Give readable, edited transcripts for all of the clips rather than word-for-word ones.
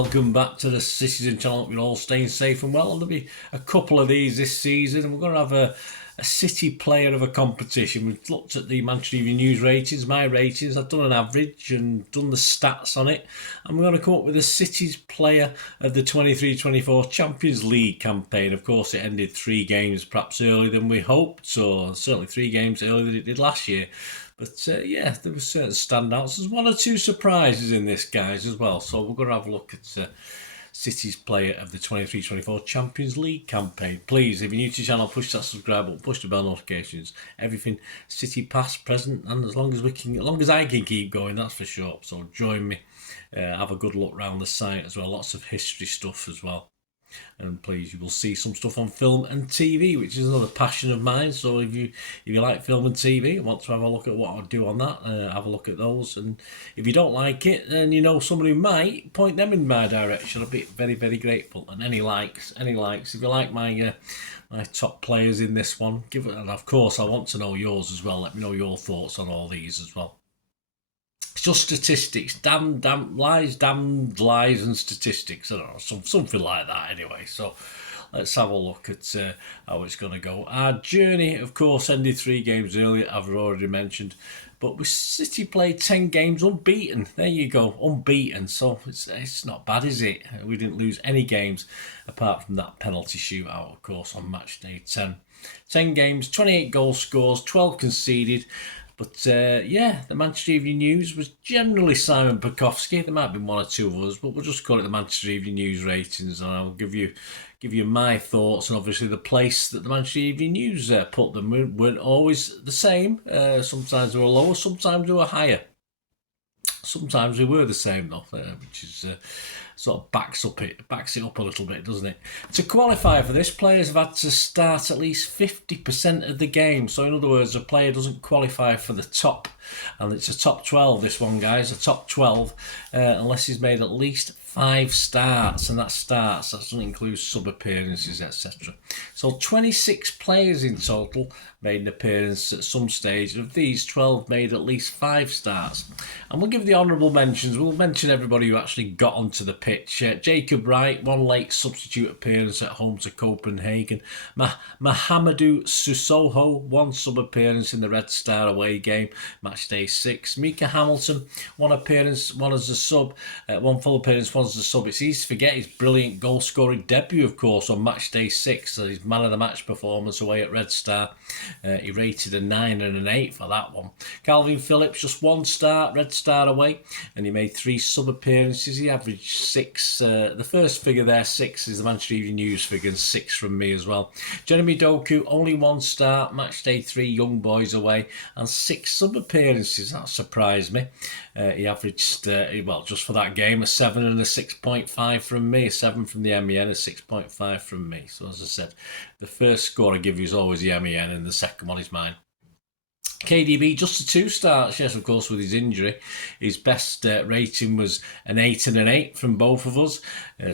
welcome back to the Citizen channel. We're all staying safe and well. There'll be a couple of these this season, and we're going to have a City player of a competition. We've looked at the Manchester Evening News ratings, my ratings. I've done an average and done the stats on it, and we're going to come up with the City's player of the 23-24 Champions League campaign. Of course, it ended 3 games perhaps earlier than we hoped, so certainly 3 games earlier than it did last year. But yeah, there were certain standouts. There's 1 or 2 surprises in this, guys, as well. So we're going to have a look at City's player of the 23-24 Champions League campaign. Please, if you're new to the channel, push that subscribe button, push the bell notifications. Everything City past, present, and as long as I can keep going, that's for sure. So join me. Have a good look around the site as well. Lots of history stuff as well. And please, you will see some stuff on film and TV, which is another passion of mine. So if you like film and TV and want to have a look at what I do on that, have a look at those. And if you don't like it, and you know somebody who might, point them in my direction. I'll be very, very grateful. And any likes. If you like my my top players in this one, give it. And of course, I want to know yours as well. Let me know your thoughts on all these as well. It's just statistics, damned lies and statistics. I don't know, something like that anyway. So let's have a look at how it's going to go. Our journey, of course, ended 3 games earlier, I've already mentioned. But we City played 10 games unbeaten. There you go, unbeaten. So it's not bad, is it? We didn't lose any games apart from that penalty shootout, of course, on match day 10. 10 games, 28 goal scores, 12 conceded. But yeah, the Manchester Evening News was generally Simon Bukowski. There might have been 1 or 2 of us, but we'll just call it the Manchester Evening News ratings, and I'll give you my thoughts, and obviously the place that the Manchester Evening News put them weren't always the same. Sometimes they were lower, sometimes they were higher. Sometimes they were the same though, which is sort of backs it up a little bit, doesn't it? To qualify for this, players have had to start at least 50% of the game. So in other words, a player doesn't qualify for the top, and it's a top 12, this one, guys, a top 12, unless he's made at least 5 starts, and that doesn't include sub appearances, etc. So 26 players in total made an appearance at some stage. Of these, 12 made at least 5 starts. And we'll give the honourable mentions. We'll mention everybody who actually got onto the pitch. Jacob Wright, 1 late substitute appearance at home to Copenhagen. Mahamadou Sissoko, 1 sub appearance in the Red Star away game, match day 6. Mika Hamilton, 1 appearance, 1 as a sub, 1 full appearance, 1 as a sub. It's easy to forget his brilliant goal scoring debut, of course, on match day 6. So his man of the match performance away at Red Star. He rated a 9 and an 8 for that one. Calvin Phillips, just 1 start, Red Star away, and he made 3 sub appearances. He averaged 6. The first figure there, 6, is the Manchester Evening News figure, and 6 from me as well. Jeremy Doku, only 1 start, match day 3, Young Boys away, and 6 sub appearances. That surprised me. He averaged, well, just for that game, a 7 and a 6.5 from me, a 7 from the MEN, a 6.5 from me. So as I said, the first score I give you is always the MEN, and the second one is mine. KDB, just a 2 starts, yes, of course, with his injury. His best rating was an 8 and an 8 from both of us.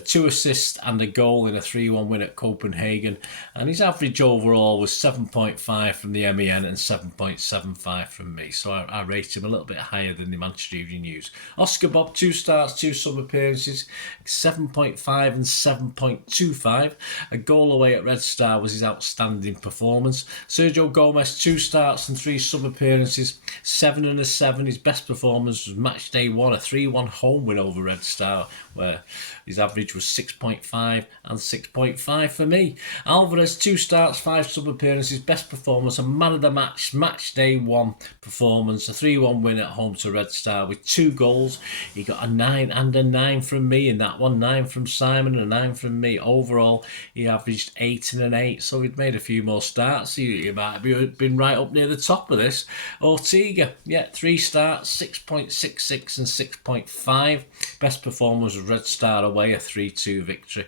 2 assists and a goal in a 3-1 win at Copenhagen. And his average overall was 7.5 from the MEN and 7.75 from me. So I rate him a little bit higher than the Manchester Evening News. Oscar Bob, 2 starts, 2 sub appearances, 7.5 and 7.25. A goal away at Red Star was his outstanding performance. Sergio Gomez, 2 starts and 3 sub appearances, 7 and a 7. His best performance was match day 1, a 3-1 home win over Red Star, where his average was 6.5 and 6.5 for me. Alvarez, 2 starts, 5 sub appearances, best performance, a man of the match, match day 1 performance, a 3-1 win at home to Red Star with 2 goals. He got a 9 and a 9 from me in that one, 9 from Simon and a 9 from me. Overall, he averaged 8 and an 8, so he'd made a few more starts. He might have been right up near the top of this. Ortega, yeah, 3 starts, 6.66 and 6.5. Best performance was Red Star away, a 3-2 victory.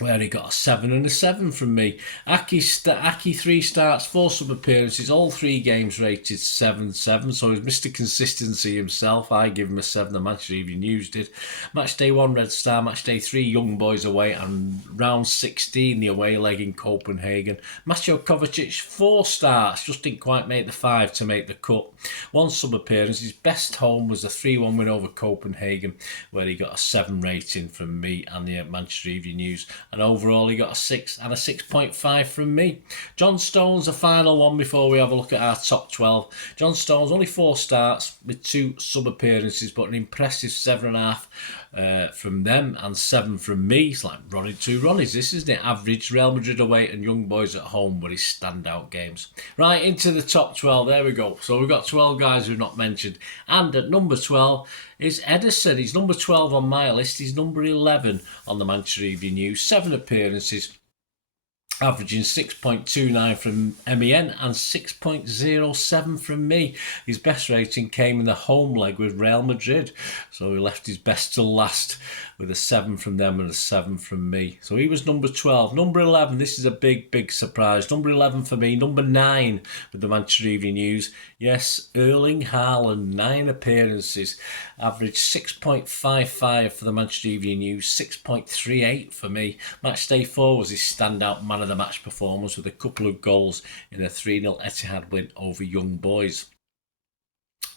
where he got a 7 and a 7 from me. Aki 3 starts, 4 sub appearances, all 3 games rated 7-7, so he's Mr. Consistency himself. I give him a 7, the Manchester Evening News did. Match day 1 Red Star, match day 3 Young Boys away, and round 16 the away leg in Copenhagen. Macio Kovacic, 4 starts, just didn't quite make the 5 to make the cut. 1 sub appearance, his best home was a 3-1 win over Copenhagen, where he got a 7 rating from me and the Manchester Evening News. And overall, he got a 6 and a 6.5 from me. John Stones, the final one before we have a look at our top 12. John Stones, only 4 starts with 2 sub appearances, but an impressive 7.5 from them and 7 from me. It's like Ronnie, 2 Ronnies. This is the average. Real Madrid away and Young Boys at home were his standout games. Right, into the top 12. There we go. So we've got 12 guys who've not mentioned. And at number 12 is Ederson. He's number 12 on my list. He's number 11 on the Manchester Evening News. 7 appearances, averaging 6.29 from MEN and 6.07 from me. His best rating came in the home leg with Real Madrid, so he left his best till last with a 7 from them and a 7 from me. So he was number 12. Number 11, this is a big surprise. Number 11 for me. Number 9 with the Manchester Evening News. Yes, Erling Haaland, 9 appearances, averaged 6.55 for the Manchester Evening News, 6.38 for me. Match day 4 was his standout man of the match performance with a couple of goals in a 3-0 Etihad win over Young Boys.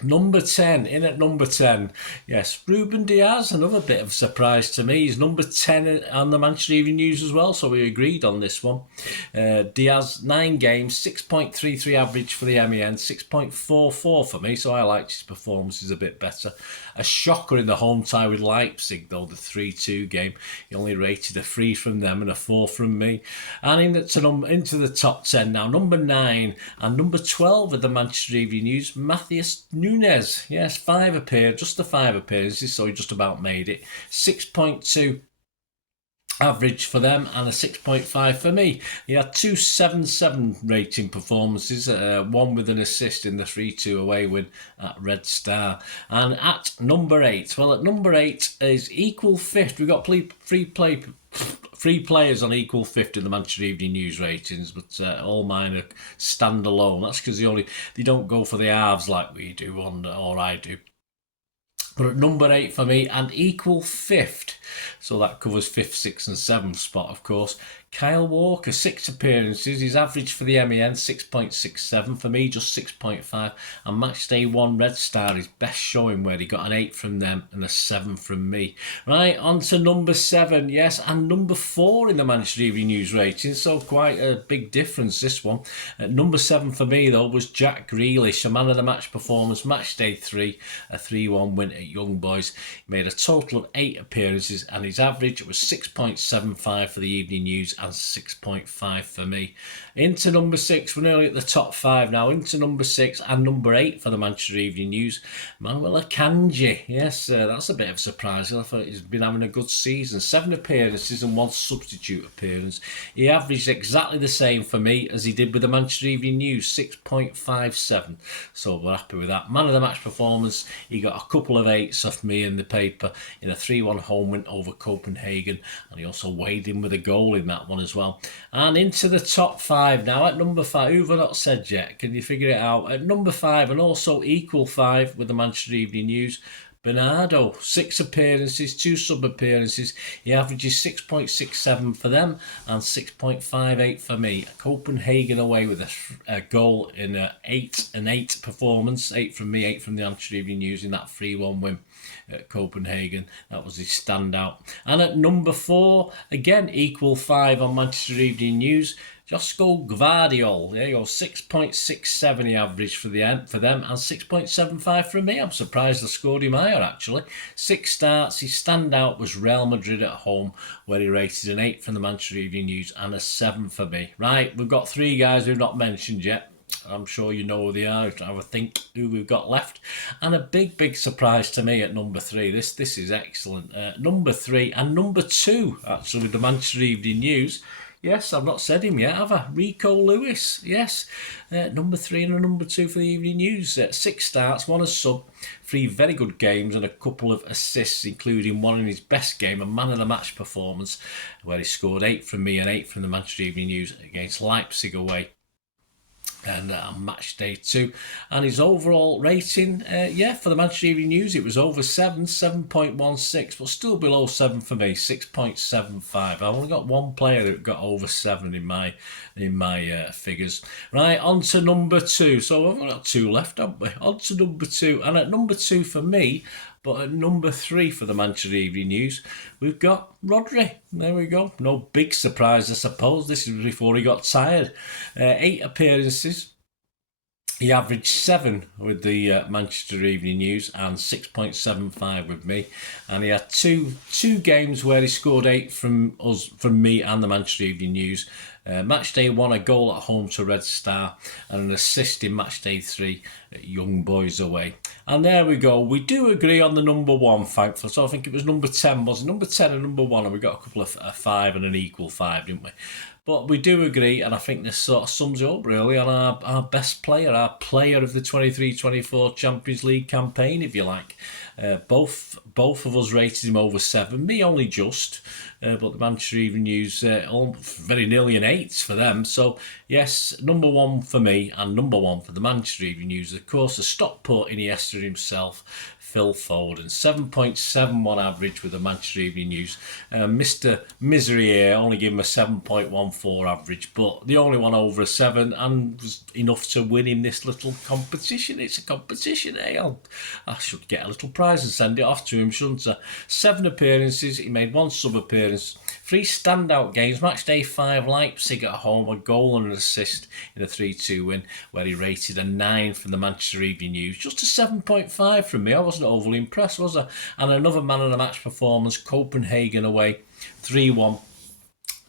Number 10, in at number 10, yes, Ruben Diaz, another bit of a surprise to me. He's number 10 on the Manchester Evening News as well, so we agreed on this one. Diaz, 9 games, 6.33 average for the MEN, 6.44 for me, so I liked his performances a bit better. A shocker in the home tie with Leipzig, though, the 3-2 game. He only rated a 3 from them and a 4 from me. And into the top 10 now, number 9 and number 12 of the Manchester Evening News, Matthias Nunes. Yes, 5 appearances, so he just about made it. 6.2 average for them and a 6.5 for me. He had 2 7-7 rating performances, one with an assist in the 3-2 away win at Red Star. And at number 8, well, at number 8 is equal fifth. We've got three players on equal fifth in the Manchester Evening News ratings, but all mine are standalone. That's because they don't go for the halves like we do, or I do. But at number 8 for me and equal fifth, so that covers 5th, 6th and 7th spot, of course, Kyle Walker, 6 appearances. His average for the MEN, 6.67. For me, just 6.5. And match day 1, Red Star, his best showing, where he got an 8 from them and a 7 from me. Right, on to number 7, yes, and number 4 in the Manchester Evening News rating, so quite a big difference, this one. Number 7 for me, though, was Jack Grealish, a man of the match performance, match day 3, a 3-1 win at Young Boys. He made a total of 8 appearances, and his average was 6.75 for the Evening News and 6.5 for me. Into number 6, we're nearly at the top 5 now. Into number 6 and number 8 for the Manchester Evening News, Manuel Akanji. Yes, that's a bit of a surprise. I thought he's been having a good season. 7 appearances and 1 substitute appearance. He averaged exactly the same for me as he did with the Manchester Evening News, 6.57. So we're happy with that. Man of the match performance, he got a couple of 8s off me in the paper in a 3-1 home win over Copenhagen, and he also weighed in with a goal in that one as well. And into the top 5 now. At number 5, who have I not said yet? Can you figure it out? At number 5 and also equal 5 with the Manchester Evening News, Bernardo, 6 appearances, 2 sub-appearances. He averages 6.67 for them and 6.58 for me. Copenhagen away with a goal in an 8 performance. 8 from me, 8 from the Manchester Evening News in that 3-1 win at Copenhagen. That was his standout. And at number 4, again, equal 5 on Manchester Evening News, Josko Gvardiol. There you go, 6.67 he averaged for them and 6.75 from me. I'm surprised I scored him higher, actually. 6 starts. His standout was Real Madrid at home, where he rated an 8 from the Manchester Evening News and a 7 for me. Right, we've got 3 guys we've not mentioned yet. I'm sure you know who they are. Have a think who we've got left. And a big surprise to me at number 3. This is excellent. Number 3 and number 2, actually, the Manchester Evening News. Yes, I've not said him yet, have I? Rico Lewis, yes. Number 3 and a number 2 for the evening news. 6 starts, 1 as sub, 3 very good games and a couple of assists, including one in his best game, a man of the match performance, where he scored 8 from me and 8 from the Manchester Evening News against Leipzig away. And match day 2, and his overall rating, for the Manchester Evening News, it was over 7.16, but still below 7 for me, 6.75. I've only got one player that got over 7 in my figures. Right, on to number 2. So we've got 2 left, haven't we? On to number 2, and at number 2 for me, but at number 3 for the Manchester Evening News, we've got Rodri. There we go. No big surprise, I suppose. This is before he got tired. 8 appearances. He averaged 7 with the Manchester Evening News and 6.75 with me. And he had two games where he scored 8 from me and the Manchester Evening News. Match day 1, a goal at home to Red Star, and an assist in match day 3 at Young Boys away. And there we go. We do agree on the number 1, thankfully. So I think it was number 10, wasn't it? Number 10 and number 1, and we got a couple of 5 and an equal 5, didn't we? But we do agree, and I think this sort of sums it up really on our best player, our player of the 23-24 Champions League campaign, if you like. Both of us rated him over 7, me only just, but the Manchester Evening News very nearly an 8 for them. So yes, number 1 for me and number 1 for the Manchester Evening News. Of course, the Stockport Iniesta himself, Phil Foden, 7.71 average with the Manchester Evening News. Mr. Misery here only gave him a 7.14 average, but the only one over a 7, and was enough to win him this little competition. It's a competition, eh? I should get a little prize and send it off to him, shouldn't I? 7 appearances, he made 1 sub-appearance, 3 standout games. Match day 5, Leipzig at home, a goal and an assist in a 3-2 win, where he rated a 9 from the Manchester Evening News. Just a 7.5 from me. I wasn't overly impressed, was I? And another man of the match performance, Copenhagen away, 3-1,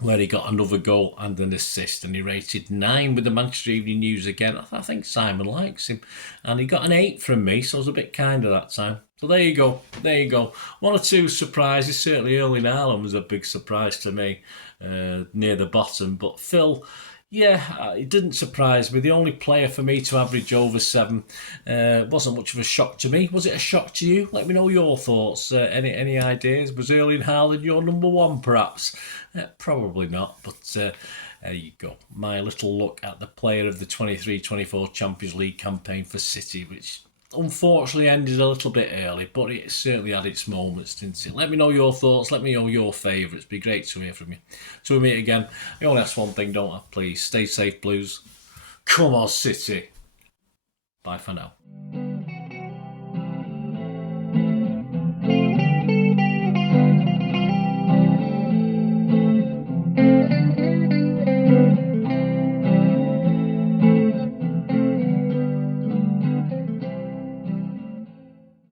where he got another goal and an assist, and he rated 9 with the Manchester Evening News again. I think Simon likes him, and he got an 8 from me, so I was a bit kinder that time. So there you go. 1 or 2 surprises. Certainly Erling Haaland was a big surprise to me, near the bottom, but Phil, yeah, it didn't surprise me. The only player for me to average over 7 wasn't much of a shock to me. Was it a shock to you? Let me know your thoughts. Any ideas? Was Erling Haaland your number 1, perhaps? Probably not, but there you go. My little look at the player of the 23-24 Champions League campaign for City, which unfortunately ended a little bit early, but it certainly had its moments, didn't it? Let me know your thoughts. Let me know your favourites. Be great to hear from you. Till we meet again, I only ask one thing, don't I? Please stay safe, Blues. Come on, City. Bye for now.